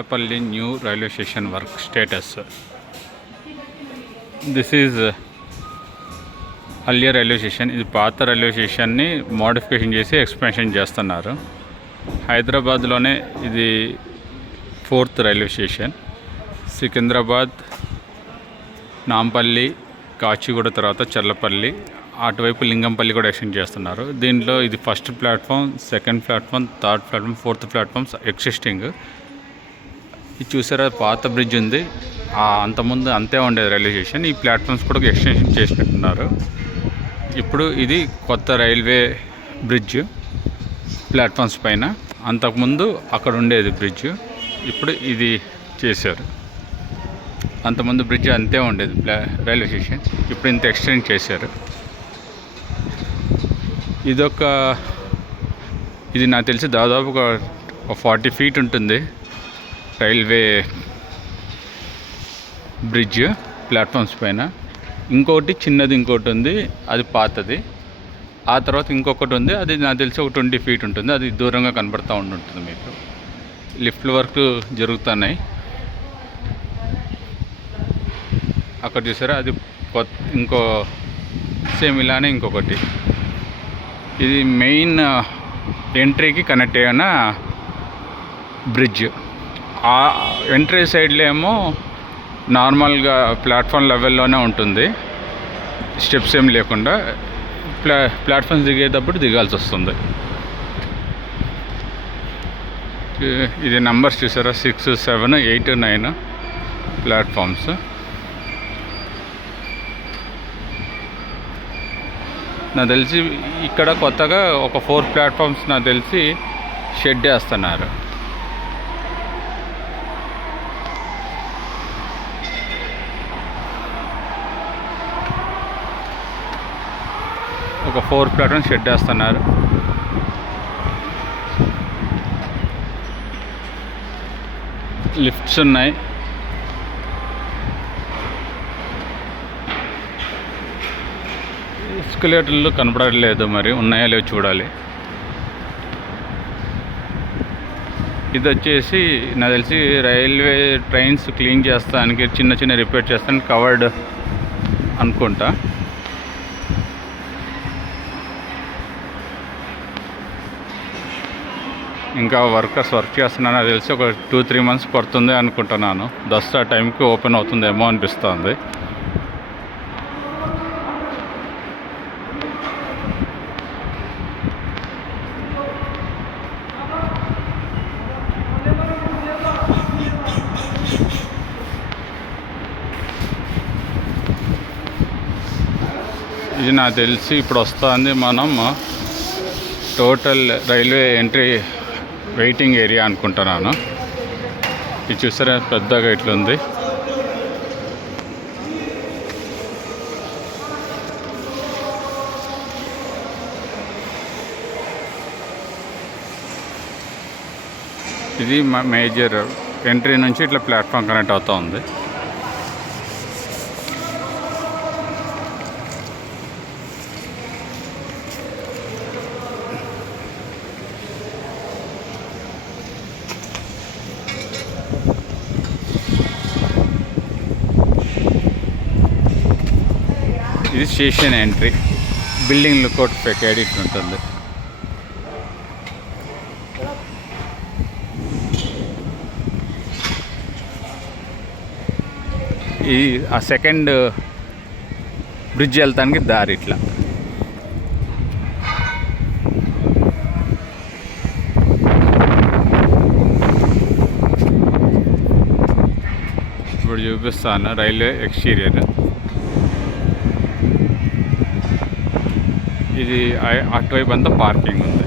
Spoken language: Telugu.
Challapalli new railway station work status. This is అలియా రైల్వే స్టేషన్. ఇది పాత రైల్వే స్టేషన్ని మోడిఫికేషన్ చేసి ఎక్స్పాన్షన్ చేస్తున్నారు. హైదరాబాద్లోనే ఇది 4th railway station. Secunderabad, Nampally, Kacheguda తర్వాత చల్లపల్లి, అటువైపు లింగంపల్లి కూడా ఎక్స్టెండ్ చేస్తున్నారు. దీంట్లో ఇది first platform, second platform, third platform, 4th platforms existing. ఇది చూసారా, పాత బ్రిడ్జ్ ఉంది. అంతకుముందు అంతే ఉండేది రైల్వే స్టేషన్. ఈ ప్లాట్ఫామ్స్ కూడా ఎక్స్టెన్షన్ చేసినట్టున్నారు. ఇప్పుడు ఇది కొత్త రైల్వే బ్రిడ్జ్ ప్లాట్ఫామ్స్ పైన. అంతకుముందు అక్కడ ఉండేది బ్రిడ్జ్, ఇప్పుడు ఇది చేశారు. అంతకుముందు బ్రిడ్జ్ అంతే ఉండేది రైల్వే స్టేషన్, ఇప్పుడు ఇంత ఎక్స్టెండ్ చేశారు. ఇది నాకు తెలిసి దాదాపు ఒక 40 feet ఉంటుంది రైల్వే బ్రిడ్జ్ ప్లాట్ఫామ్స్ పైన. ఇంకొకటి చిన్నది ఇంకోటి ఉంది, అది పాతది. ఆ తర్వాత ఇంకొకటి ఉంది, అది నాకు తెలిసి ఒక 20 feet ఉంటుంది. అది దూరంగా కనబడుతూ ఉంటుంది మీకు. లిఫ్ట్ల వర్క్ జరుగుతున్నాయి అక్కడ చూసారా. అది ఇంకో సేమ్ ఇలానే ఇంకొకటి. ఇది మెయిన్ ఎంట్రీకి కనెక్ట్ అయిన బ్రిడ్జ్. ఆ ఎంట్రీ సైడ్లో ఏమో నార్మల్గా ప్లాట్ఫామ్ లెవెల్లోనే ఉంటుంది, స్టెప్స్ ఏం లేకుండా. ప్లాట్ఫామ్స్ దిగేటప్పుడు దిగాల్సి వస్తుంది. ఇది నెంబర్స్ చూసారా, 6, 7, 8, 9 ప్లాట్ఫామ్స్. నాకు తెలిసి ఇక్కడ కొత్తగా ఒక 4 ప్లాట్ఫామ్స్ నాకు తెలిసి షెడ్ వేస్తున్నారు. ఒక 4 ప్లాట్ఫామ్స్ షెడ్ వేస్తున్నారు. లిఫ్ట్స్ ఉన్నాయి. ఎస్కలేటర్లు కనపడలేదు, మరి ఉన్నాయో లేవో చూడాలి. ఇది వచ్చేసి నాకు తెలిసి రైల్వే ట్రైన్స్ క్లీన్ చేస్తానికి, చిన్న చిన్న రిపేర్ చేస్తానికి కవర్డ్ అనుకుంటా. ఇంకా వర్కర్స్ వర్క్ చేస్తున్నారు. నాకు తెలిసి ఒక 2-3 months పడుతుంది అనుకుంటున్నాను. దసరా టైంకి ఓపెన్ అవుతుందేమో అనిపిస్తుంది. ఇది నాకు తెలిసి ఇప్పుడు వస్తుంది. మనం total railway entry waiting area అనుకుంటున్నాను. ఇది చూసారా, పెద్దగా ఇట్లుంది. ఇది మేజర్ ఎంట్రీ నుంచి ఇట్లా ప్లాట్ఫామ్ కనెక్ట్ అవుతూ ఉంది. ఇది స్టేషన్ ఎంట్రీ. బిల్డింగ్ లుక్అవుట్ ప్యాకేడ్ ఇట్లుంటుంది. ఈ ఆ సెకండ్ బ్రిడ్జ్ వెళ్తానికి దారి ఇట్లా. ఇప్పుడు చూపిస్తాను రైల్వే ఎక్స్టీరియర్. ఇది అటువైపు అంతా పార్కింగ్ ఉంది.